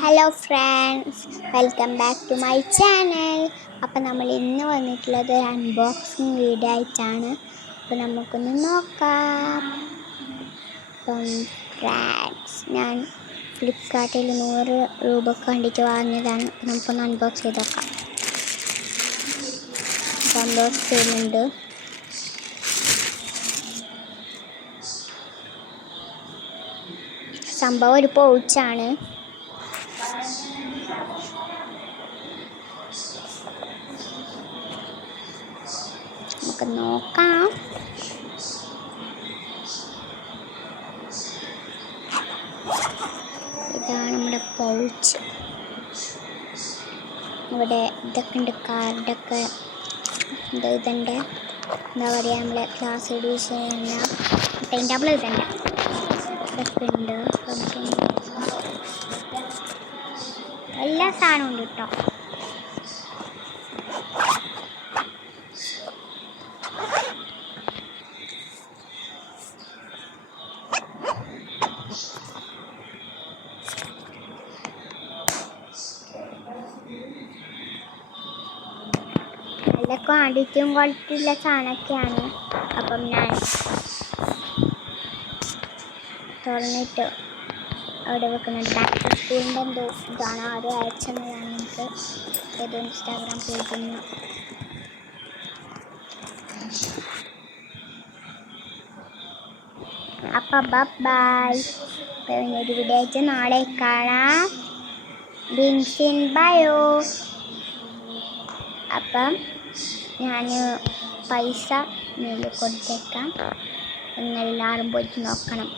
Hello friends, welcome back to my channel. അപ്പോൾ നമ്മൾ ഇന്ന് വന്നിട്ടുള്ളത് ഒരു അൺബോക്സിങ് വീഡിയോ ആയിട്ടാണ്. അപ്പോൾ നമുക്കൊന്ന് നോക്കാം. അപ്പം ഫ്രണ്ട്സ്, ഞാൻ ഫ്ലിപ്കാർട്ടിൽ 100 രൂപക്ക് വേണ്ടിയിട്ട് വാങ്ങിയതാണ്. അപ്പോൾ നമുക്കൊന്ന് അൺബോക്സ് ചെയ്ത് നോക്കാം. അൺബോക്സ് ചെയ്യുന്നുണ്ട്. സംഭവം ഒരു പൗച്ചാണ്. നമുക്ക് നോക്കാം. ഇതാണ് നമ്മുടെ പൗച്ച്. ഇവിടെ ഇതൊക്കെ ഉണ്ട്, കാർഡൊക്കെ ഇതുണ്ട്. എന്താ പറയുക, നമ്മളെ ക്ലാസ് റെഡ്യൂസ് ചെയ്യുന്ന ടൈം ടേബിൾ ഇതുണ്ട്, ഇതൊക്കെ ഉണ്ട്. എല്ലാ സാധനവും ഉണ്ട് കേട്ടോ. നല്ല ക്വാണ്ടിറ്റിയും ക്വാളിറ്റിയുള്ള സാധനമൊക്കെയാണ്. അപ്പം ഞാൻ തുറന്നിട്ട് അവിടെ വെക്കുന്നുണ്ട്. ബാക്ക് ടു സ്കൂളിൻ്റെ എന്തോ ഇതാണ്, ആരും അയച്ചതാണ് എനിക്ക്, ഏതോ ഇൻസ്റ്റാഗ്രാം പേജിൽ നിന്ന്. അപ്പം ബൈ. ഒരു വീഡിയോ ആയിട്ട് നാളെ കാണാം. ബിൻസിൻ ബയോ. അപ്പം ഞാൻ പൈസ മേലെ കൊടുത്തേക്കാം. നിങ്ങളെല്ലാവരും പോയിട്ട് നോക്കണം.